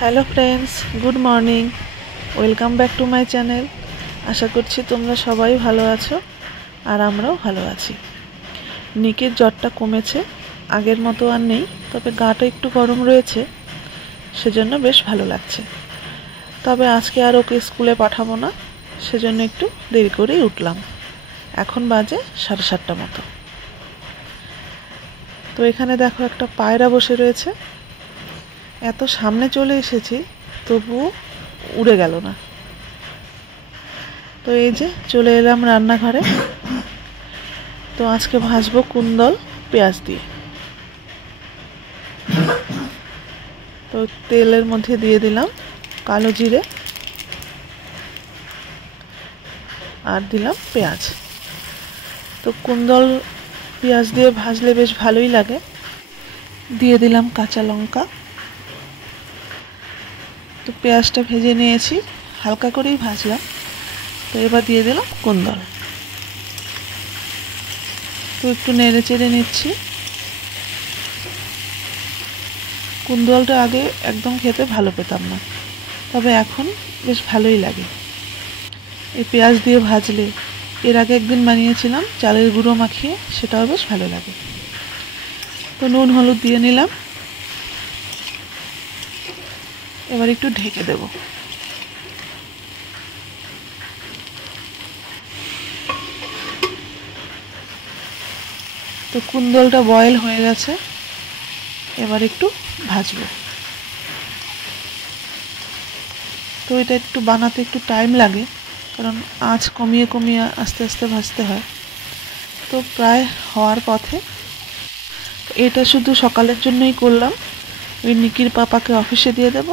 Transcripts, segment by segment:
Hello friends, good morning. Welcome back to my channel. আশা করছি তোমরা সবাই ভালো আছো আর আমরাও ভালো আছি। নিকের জ্বরটা কমেছে, আগের মতো আর নেই, তবে গাটা একটু গরম রয়েছে, সেজন্য বেশ ভালো লাগছে। তবে আজকে আর ওকে স্কুলে পাঠাবো না, সেজন্য একটু দেরি করেই উঠলাম। এখন বাজে 7:30 মতো। তো এখানে দেখো একটা পায়রা বসে রয়েছে। এত সামনে চলে এসেছি তবুও উড়ে গেল না। তো এই যে চলে এলাম রান্নাঘরে। তো আজকে ভাজবো কুন্দল পেঁয়াজ দিয়ে। তো তেলের মধ্যে দিয়ে দিলাম কালো জিরে আর দিলাম পেঁয়াজ। তো কুন্দল পেঁয়াজ দিয়ে ভাজলে বেশ ভালোই লাগে। দিয়ে দিলাম কাঁচা লঙ্কা। তো পেঁয়াজটা ভেজে নিয়েছি, হালকা করেই ভাজলাম। তো এবার দিয়ে দিলাম কুন্দল। তো একটু নেড়ে চেড়ে নিচ্ছি। কুন্দলটা আগে একদম খেতে ভালো পেতাম না, তবে এখন বেশ ভালোই লাগে এই পেঁয়াজ দিয়ে ভাজলে। এর আগে একদিন বানিয়েছিলাম চালের গুঁড়ো মাখিয়ে, সেটাও বেশ ভালো লাগে। তো নুন হলুদ দিয়ে নিলাম, এবার একটু ঢেকে দেব। তো কুন্দলটা বয়েল হয়ে গেছে, এবার একটু ভাজবো। তো এটা একটু বানাতে একটু টাইম লাগে, কারণ আঁচ কমিয়ে কমিয়ে আস্তে আস্তে ভাজতে হয়। তো প্রায় হওয়ার পথে। এটা শুধু সকালের জন্যই করলাম, ওই নিকির পাপাকে অফিসে দিয়ে দেব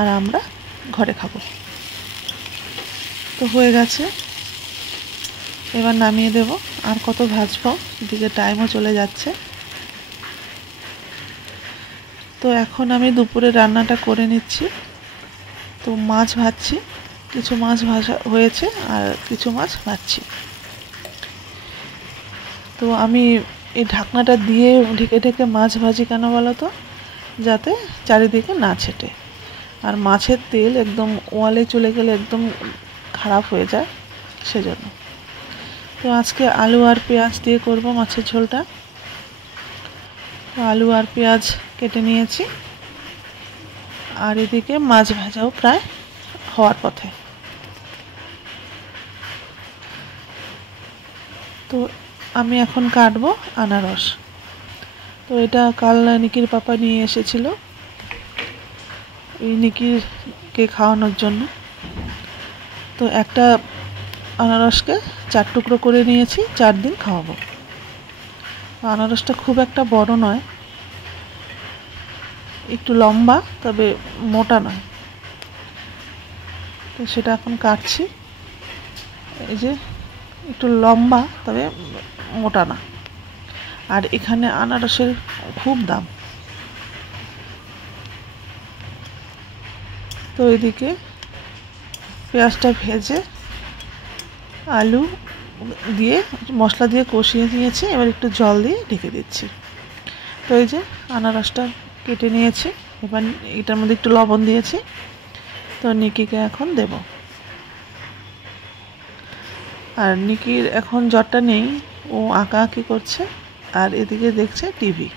আর আমরা ঘরে খাবো। তো হয়ে গেছে, এবার নামিয়ে দেব। আর কত ভাজবো, এদিকে টাইমও চলে যাচ্ছে। তো এখন আমি দুপুরে রান্নাটা করে নিচ্ছি। তো মাছ ভাজছি, কিছু মাছ ভাজা হয়েছে আর কিছু মাছ ভাজছি। তো আমি এই ঢাকনাটা দিয়ে ঢেকে ঢেকে মাছ ভাজি কেন বলো তো, যাতে চারিদিকে না ছেটে। আর মাছের তেল একদম ওয়ালে চলে গেলে একদম খারাপ হয়ে যায়, সেজন্য। তো আজকে আলু আর পেঁয়াজ দিয়ে করব মাছের ঝোলটা। তো আলু আর পেঁয়াজ কেটে নিয়েছি, আর এদিকে মাছ ভাজাও প্রায় হওয়ার পথে। তো আমি এখন কাটবো আনারস। তো এটা কাল নিকির পাপা নিয়ে এসেছিল এই নিকিরকে খাওয়ানোর জন্য। তো একটা আনারসকে 4 টুকরো করে নিয়েছি, 4 দিন খাওয়াবো। আনারসটা খুব একটা বড় নয়, একটু লম্বা, তবে মোটা নয়। তো সেটা এখন কাটছি। এই যে একটু লম্বা, তবে মোটা না। আর এখানে আনারসের খুব দাম। তো এদিকে পেঁয়াজটা ভেজে আলু দিয়ে মশলা দিয়ে কষিয়ে নিয়েছি, এবার একটু জল দিয়ে ঢেকে দিচ্ছি। তো এই যে আনারসটা কেটে নিয়েছি, এবার এটার মধ্যে একটু লবণ দিয়েছি। তো নিকিকে এখন দেব। আর নিকির এখন জ্বরটা নেই, ও আঁকাআঁকি করছে আর এদিকে দেখছে টিভি।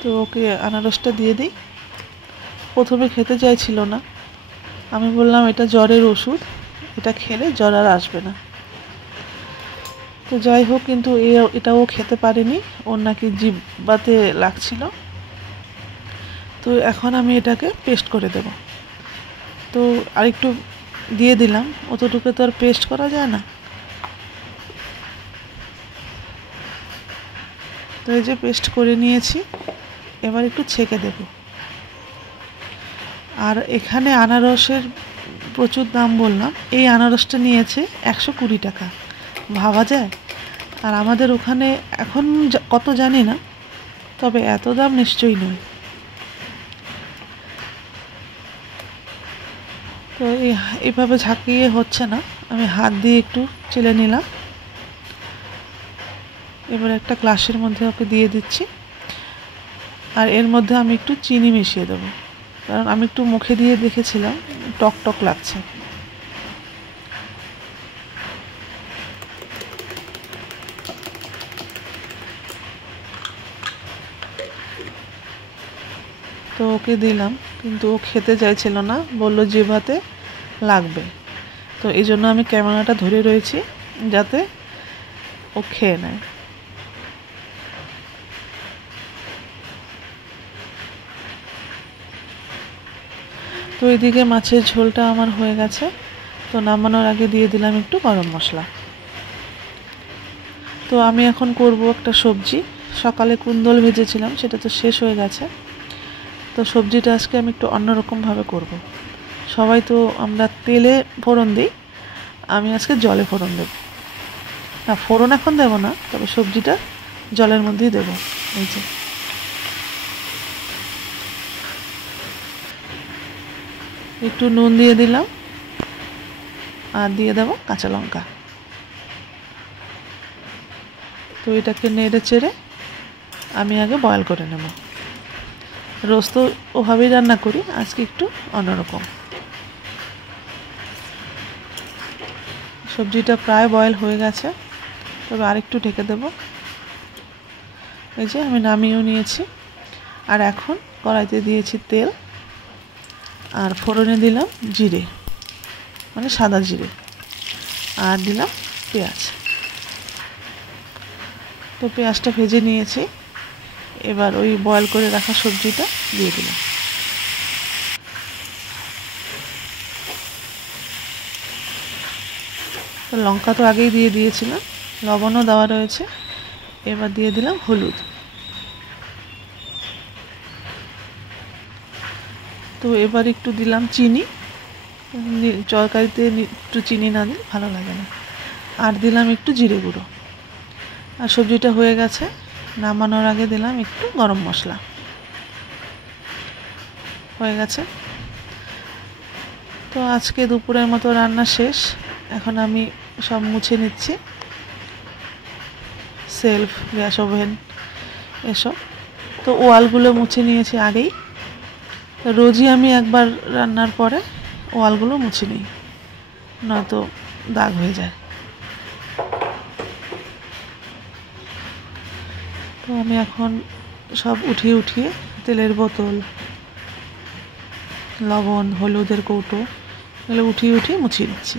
তো ওকে আনারসটা দিয়ে দিই। প্রথমে খেতে চাইছিল না, আমি বললাম এটা জ্বরের ওষুধ, এটা খেলে জ্বর আর আসবে না। তো যাই হোক, কিন্তু এটাও খেতে পারেনি, ওর নাকি জিহ্বাতে লাগছিল। তো এখন আমি এটাকে পেস্ট করে দেব। তো আরেকটু দিয়ে দিলাম, অতটুকু তো আর পেস্ট করা যায় না। তো এই যে পেস্ট করে নিয়েছি, এবার একটু ছেঁকে দেব। আর এখানে আনারসের প্রচুর দাম বললাম, এই আনারসটা নিয়েছে 120 টাকা, ভাবা যায়? আর আমাদের ওখানে এখন কত জানি না, তবে এত দাম নিশ্চয়ই নয়। তো এইভাবে ঝাঁকিয়ে হচ্ছে না, আমি হাত দিয়ে একটু চেলে নিলাম। এবার একটা গ্লাসের মধ্যে ওকে দিয়ে দিচ্ছি। আর এর মধ্যে আমি একটু চিনি মিশিয়ে দেবো, কারণ আমি একটু মুখে দিয়ে দেখেছিলাম টক টক লাগছে। তো ওকে দিলাম, কিন্তু ও খেতে চাইছিল না, বললো জিভাতে লাগবে। তো এই জন্য আমি ক্যামেরাটা ধরে রয়েছি যাতে ও খেয়ে নেয়। তো এদিকে মাছের ঝোলটা আমার হয়ে গেছে। তো নামানোর আগে দিয়ে দিলাম একটু গরম মশলা। তো আমি এখন করব একটা সবজি। সকালে কুন্দল ভেজেছিলাম, সেটা তো শেষ হয়ে গেছে। তো সবজিটা আজকে আমি একটু অন্যরকমভাবে করব। সবাই তো আমরা তেলে ফোড়ন দিই, আমি আজকে জলে ফোড়ন দেব। না, ফোড়ন এখন দেব না, তবে সবজিটা জলের মধ্যেই দেব। এই যে একটু নুন দিয়ে দিলাম, আর দিয়ে দেব কাঁচা লঙ্কা। তো এটাকে নেড়ে চেড়ে আমি আগে বয়েল করে নেব। রোজ তো ওভাবেই রান্না করি, আজকে একটু অন্যরকম। সবজিটা প্রায় বয়েল হয়ে গেছে, তবে আরেকটু ঢেকে দেব। এই যে আমি নামিয়েও নিয়েছি। আর এখন কড়াইতে দিয়েছি তেল, আর ফোড়নে দিলাম জিরে, মানে সাদা জিরে, আর দিলাম পেঁয়াজ। তো পেঁয়াজটা ভেজে নিয়েছি, এবার ওই বয়েল করে রাখা সবজিটা দিয়ে দিলাম। তো লঙ্কা তো আগেই দিয়ে দিয়েছিলাম, লবণও দেওয়া রয়েছে। এবার দিয়ে দিলাম হলুদ। তো এবার একটু দিলাম চিনি, তরকারিতে একটু চিনি না দিলে ভালো লাগে না। আর দিলাম একটু জিরে গুঁড়ো। আর সবজিটা হয়ে গেছে, নামানোর আগে দিলাম একটু গরম মশলা। হয়ে গেছে। তো আজকে দুপুরের মতো রান্না শেষ। এখন আমি সব মুছে নিচ্ছি, সেলফ, গ্যাস ওভেন এসব। তো ওয়ালগুলো মুছে নিয়েছি আগেই। তো রোজই আমি একবার রান্নার পরে ওয়ালগুলো মুছে নিই, নয়তো দাগ হয়ে যায়। তো আমি এখন সব উঠিয়ে উঠিয়ে তেলের বোতল, লবণ, হলুদের কৌটো এগুলো উঠিয়ে উঠিয়ে মুছিয়ে নিচ্ছি।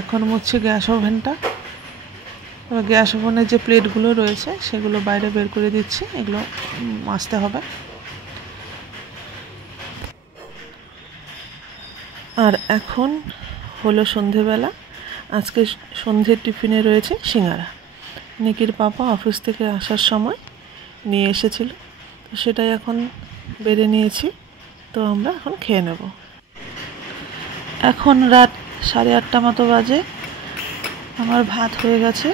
এখন মুছছি গ্যাস ওভেনটা। এবার গ্যাস ওভেনের যে প্লেটগুলো রয়েছে সেগুলো বাইরে বের করে দিচ্ছি, এগুলো মাজতে হবে। আর এখন হলো সন্ধেবেলা। আজকে সন্ধ্যের টিফিনে রয়েছে সিঙ্গারা। নিকির পাপা অফিস থেকে আসার সময় নিয়ে এসেছিল, তো সেটাই এখন বেড়ে নিয়েছি। তো আমরা এখন খেয়ে নেব। এখন রাত 8:30 মতো বাজে। আমার ভাত হয়ে গেছে,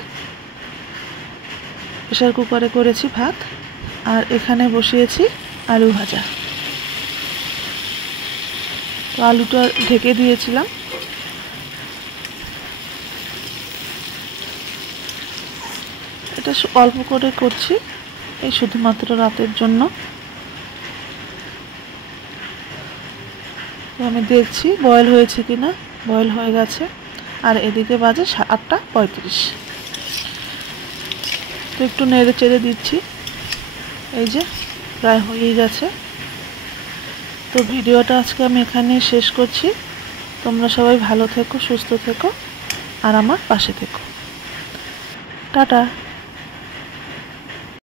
প্রেসার কুকারে করেছি ভাত। আর এখানে বসিয়েছি আলু ভাজা। তো আলুটা ঢেকে দিয়েছিলাম। এটা অল্প করে করছি, এই শুধুমাত্র রাতের জন্য। তো আমি দেখছি বয়েল হয়েছে কিনা। বয়েল হয়ে গেছে। আর এদিকে বাজে 8:35। তো একটু নেড়ে চেড়ে দিচ্ছি। এই যে প্রায় হয়েই গেছে। তো ভিডিওটা আজকে আমি এখানে শেষ করছি। তোমরা সবাই ভালো থেকো, সুস্থ থেকো, আর আমার পাশে থেকো। টাটা।